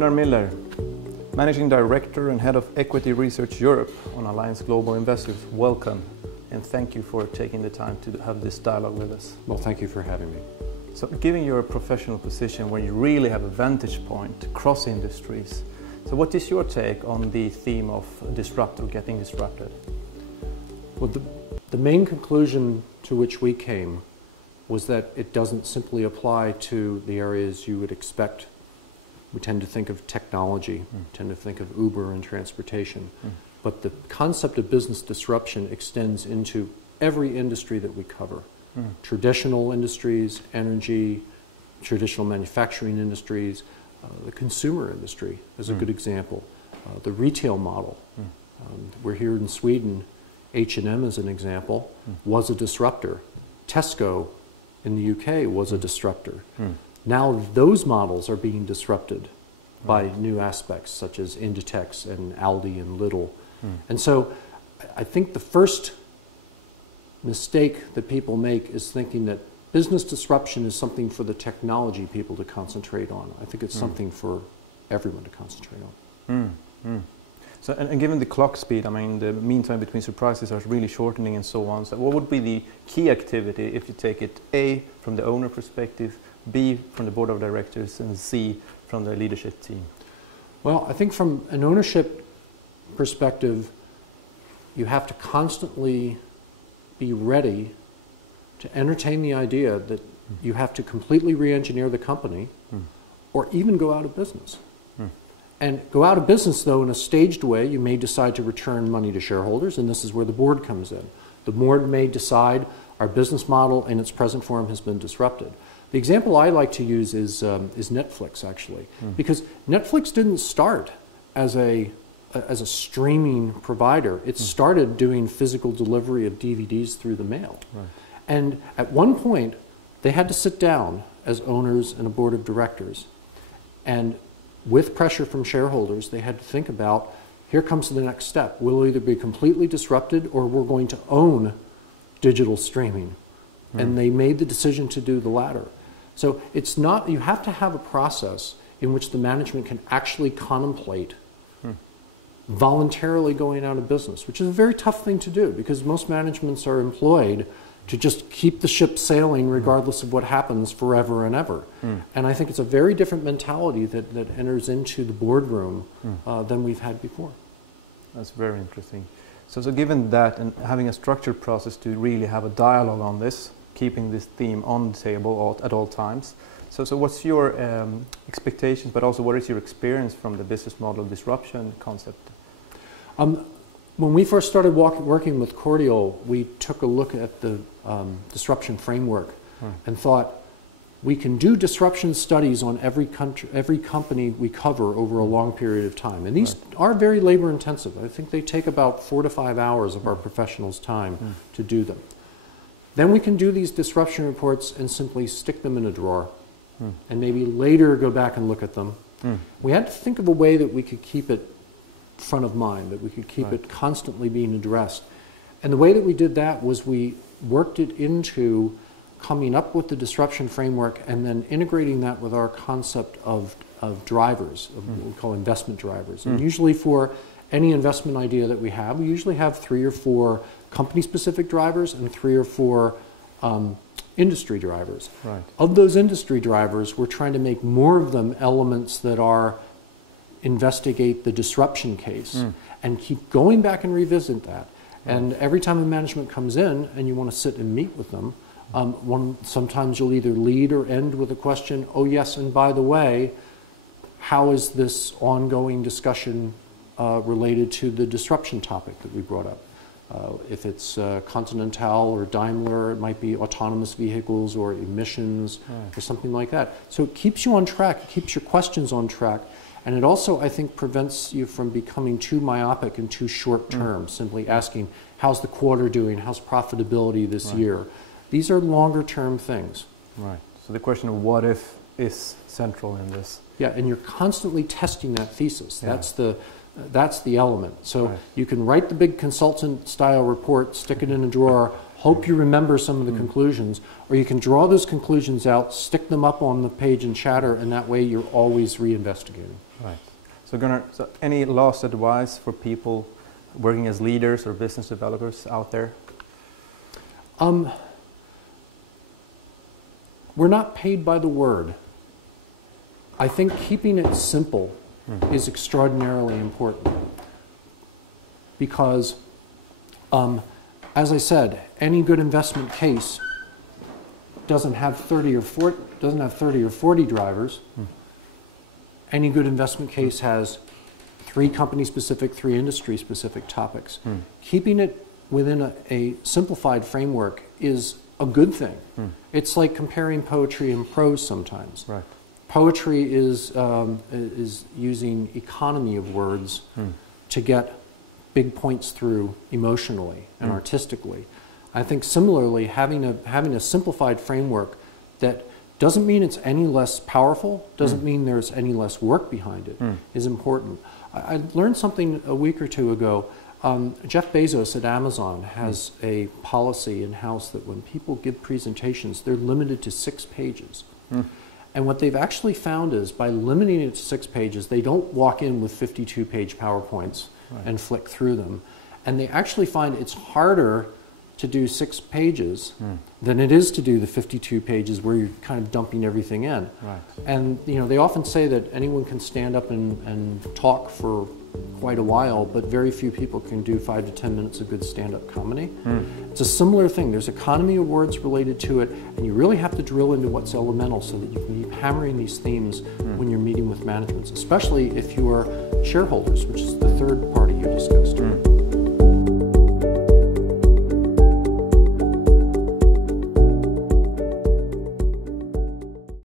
Gunnar Miller, Managing Director and Head of Equity Research Europe on Alliance Global Investors. Welcome and thank you for taking the time to have this dialogue with us. Well, thank you for having me. So, given your professional position where you really have a vantage point across industries, so what is your take on the theme of disrupt or getting disrupted? Well, the main conclusion to which we came was that it doesn't simply apply to the areas you would expect. We tend to think of technology, tend to think of Uber and transportation, but the concept of business disruption extends into every industry that we cover. Traditional industries, energy, traditional manufacturing industries, the consumer industry is a good example, the retail model. We're here in Sweden, H&M as an example, was a disruptor. Tesco in the UK was a disruptor. Now those models are being disrupted by new aspects such as Inditex and Aldi and Lidl. And so I think the first mistake that people make is thinking that business disruption is something for the technology people to concentrate on. I think it's something for everyone to concentrate on. So, and given the clock speed, I mean, the mean time between surprises are really shortening and so on. So what would be the key activity if you take it A, from the owner perspective, B, from the board of directors, and C, from the leadership team? Well, I think from an ownership perspective, you have to constantly be ready to entertain the idea that you have to completely re-engineer the company or even go out of business. And go out of business, though, in a staged way. You may decide to return money to shareholders, and this is where the board comes in. The board may decide our business model in its present form has been disrupted. The example I like to use is Netflix, actually, because Netflix didn't start as a streaming provider. It started doing physical delivery of DVDs through the mail. And at one point, they had to sit down as owners and a board of directors, and with pressure from shareholders, they had to think about, here comes the next step. We'll either be completely disrupted or we're going to own digital streaming. And they made the decision to do the latter. So it's not, you have to have a process in which the management can actually contemplate voluntarily going out of business, which is a very tough thing to do because most managements are employed to just keep the ship sailing regardless of what happens forever and ever. And I think it's a very different mentality that enters into the boardroom than we've had before. That's very interesting. So given that and having a structured process to really have a dialogue on this, keeping this theme on the table at all times, so what's your expectations, but also what is your experience from the business model disruption concept? When we first started working with Cordial, we took a look at the disruption framework and thought we can do disruption studies on every company we cover over a long period of time. And these are very labor intensive. I think they take about 4 to 5 hours of our professionals' time to do them. Then we can do these disruption reports and simply stick them in a drawer and maybe later go back and look at them. We had to think of a way that we could keep it front of mind, that we could keep it constantly being addressed. And the way that we did that was we worked it into coming up with the disruption framework and then integrating that with our concept of drivers, of what we call investment drivers. And usually for any investment idea that we usually have 3 or 4 company-specific drivers and 3 or 4 industry drivers. Of those industry drivers, we're trying to make more of them elements that are investigate the disruption case and keep going back and revisit that. And every time a management comes in and you want to sit and meet with them, sometimes you'll either lead or end with a question, oh yes, and by the way, how is this ongoing discussion related to the disruption topic that we brought up? If it's Continental or Daimler, it might be autonomous vehicles or emissions or something like that. So it keeps you on track, it keeps your questions on track. And it also, I think, prevents you from becoming too myopic and too short-term, simply asking, how's the quarter doing? How's profitability this year? These are longer-term things. So the question of what if is central in this. Yeah, and you're constantly testing that thesis. That's the element. So you can write the big consultant-style report, stick it in a drawer, hope you remember some of the conclusions, or you can draw those conclusions out, stick them up on the page in Chatter, and that way you're always reinvestigating. Right. So Gunnar, so any last advice for people working as leaders or business developers out there? We're not paid by the word. I think keeping it simple is extraordinarily important because, as I said, any good investment case doesn't have 30 or 40 drivers. Any good investment case has 3 company-specific, 3 industry-specific topics. Keeping it within a simplified framework is a good thing. It's like comparing poetry and prose sometimes. Right. Poetry is using economy of words to get big points through emotionally and artistically. I think similarly, having a simplified framework that doesn't mean it's any less powerful, doesn't mean there's any less work behind it, is important. I learned something a week or 2 ago. Jeff Bezos at Amazon has a policy in-house that when people give presentations, they're limited to 6 pages. And what they've actually found is by limiting it to 6 pages, they don't walk in with 52-page PowerPoints and flick through them. And they actually find it's harder to do 6 pages than it is to do the 52 pages where you're kind of dumping everything in. Right. And they often say that anyone can stand up and talk for quite a while, but very few people can do 5 to 10 minutes of good stand-up comedy. It's a similar thing. There's economy of words related to it, and you really have to drill into what's elemental so that you can keep hammering these themes when you're meeting with managements, especially if you are shareholders, which is the third party you discussed.